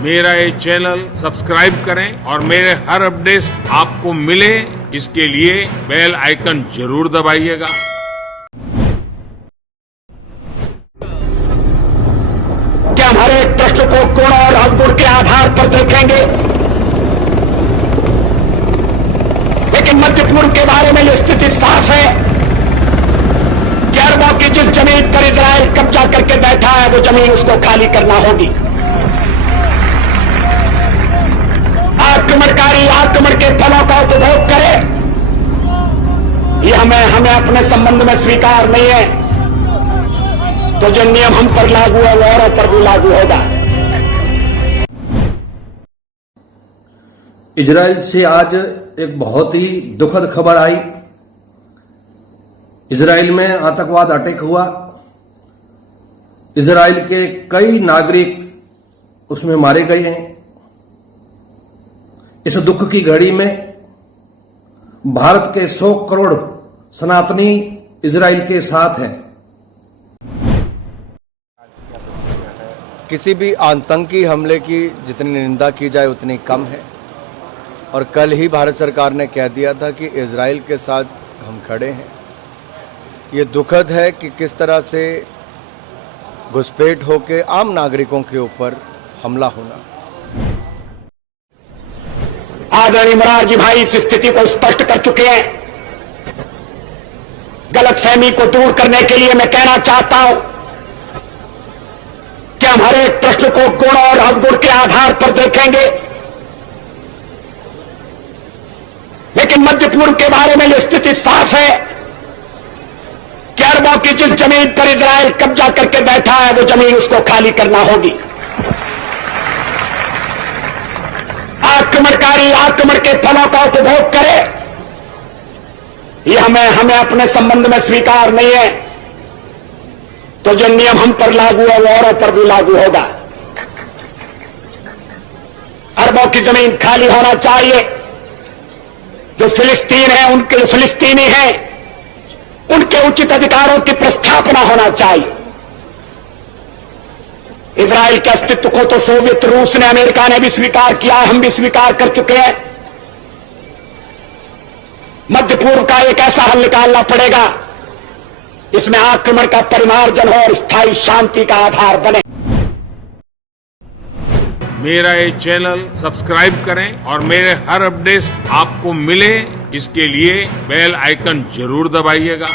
मेरा ये channel subscribe करें और मेरे हर अपडेट आपको मिले, इसके लिए बेल आइकन जरूर दबाइएगा। क्या हमारे प्रश्न को गुण और अवगुण के आधार पर देखेंगे? लेकिन मध्य पूर्व के बारे में यह स्थिति साफ है कि अरबों की जिस जमीन पर इजराइल कब्जा करके बैठा है, वो जमीन उसको खाली करना होगी। आक्रमणकारी आक्रमण के फलों का उपभोग करे, यह हमें अपने संबंध में स्वीकार नहीं है। तो जो नियम हम पर लागू है वो औरों पर भी लागू होगा। इजराइल से आज एक बहुत ही दुखद खबर आई। इजराइल में आतंकवाद अटैक हुआ। इजराइल के कई नागरिक उसमें मारे गए हैं। इस दुख की घड़ी में भारत के 100 करोड़ सनातनी इजराइल के साथ हैं। किसी भी आतंकी हमले की जितनी निंदा की जाए उतनी कम है। और कल ही भारत सरकार ने कह दिया था कि इजराइल के साथ हम खड़े हैं। ये दुखद है कि किस तरह से घुसपैठ होकर आम नागरिकों के ऊपर हमला होना। आदरणीय मोरारजी भाई इस स्थिति को स्पष्ट कर चुके हैं। गलतफहमी को दूर करने के लिए मैं कहना चाहता हूं कि हम हर एक प्रश्न को गुण और अवगुण के आधार पर देखेंगे। लेकिन मध्य पूर्व के बारे में यह स्थिति साफ है कि अरबों की जिस जमीन पर इजराइल कब्जा करके बैठा है, वो जमीन उसको खाली करना होगी। आक्रमणकारी आक्रमण के फलों का उपभोग करे, यह हमें अपने संबंध में स्वीकार नहीं है। तो जो नियम हम पर लागू है वो औरों पर भी लागू होगा। अरबों की जमीन खाली होना चाहिए। जो फिलिस्तीन है, उनके फिलिस्तीनी हैं, उनके उचित अधिकारों की प्रस्थापना होना चाहिए। इजराइल के अस्तित्व को तो सोवियत रूस ने, अमेरिका ने भी स्वीकार किया, हम भी स्वीकार कर चुके हैं। मध्य पूर्व का एक ऐसा हल निकालना पड़ेगा इसमें आक्रमण का परिमार्जन हो और स्थायी शांति का आधार बने। मेरा ये चैनल सब्सक्राइब करें और मेरे हर अपडेट आपको मिले, इसके लिए बेल आइकन जरूर दबाइएगा।